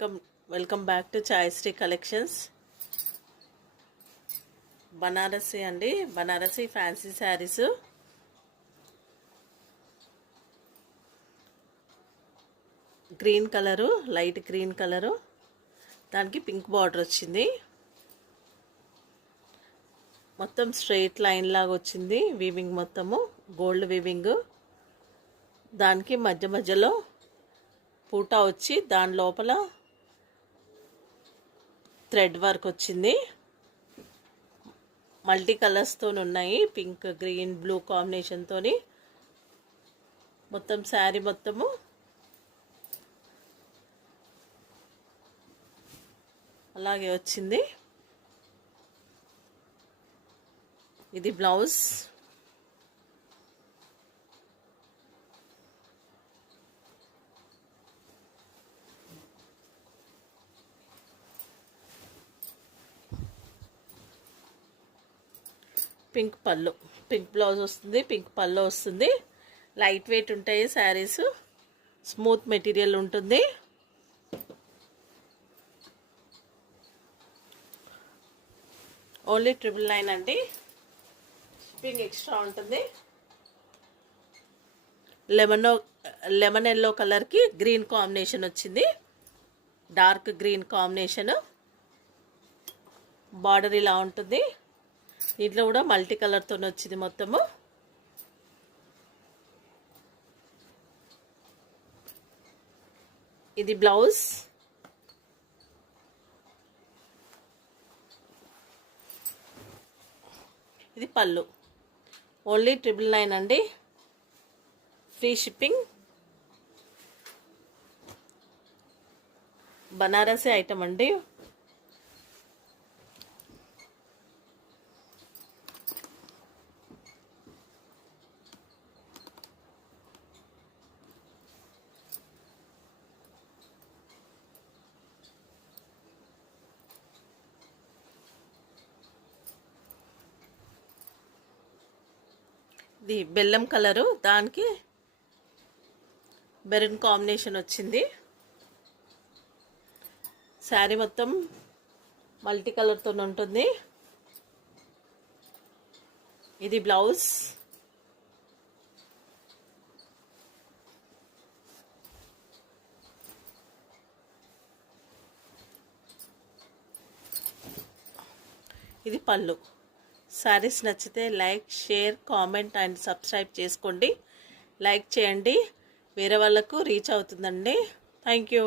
Welcome back to Chayasri collections. Banarasi అండి, Banarasi fancy sarees. Green colour, light green colour, దానికి pink border వచ్చింది. మొత్తం straight line లాగా వచ్చింది. వీవింగ్ మొత్తము గోల్డ్ వీవింగ్. దానికి మధ్య మధ్యలో పూటా వచ్చి దాని లోపల థ్రెడ్ వర్క్ వచ్చింది. మల్టీ కలర్స్తో ఉన్నాయి, పింక్, గ్రీన్, బ్లూ కాంబినేషన్తో. మొత్తం శారీ మొత్తము అలాగే వచ్చింది. ఇది బ్లౌజ్. పింక్ పళ్ళు, పింక్ బ్లౌజ్ వస్తుంది, పింక్ పళ్ళు వస్తుంది. లైట్ వెయిట్ ఉంటాయి శారీస్, స్మూత్ మెటీరియల్ ఉంటుంది. ఓన్లీ 999 అండి. షిప్పింగ్ ఎక్స్ట్రా ఉంటుంది. లెమన్ ఎల్లో కలర్కి గ్రీన్ కాంబినేషన్ వచ్చింది, డార్క్ గ్రీన్ కాంబినేషన్. బార్డర్ ఇలా ఉంటుంది. దీంట్లో కూడా మల్టీ కలర్తో వచ్చింది మొత్తము. ఇది బ్లౌజ్. ఇది పళ్ళు. ఓన్లీ 999 అండి. Free shipping. బనారసి ఐటమ్ అండి. ఇది బెల్లం కలరు, దానికి మెరూన్ కాంబినేషన్ వచ్చింది. శారీ మొత్తం మల్టీ కలర్తో ఉంటుంది. ఇది బ్లౌజ్. ఇది పళ్ళు. శారీస్ నచ్చితే like, share, comment and subscribe చేసుకోండి. లైక్ చేయండి, వేరే వాళ్ళకు రీచ్ అవుతుందండి. Thank you.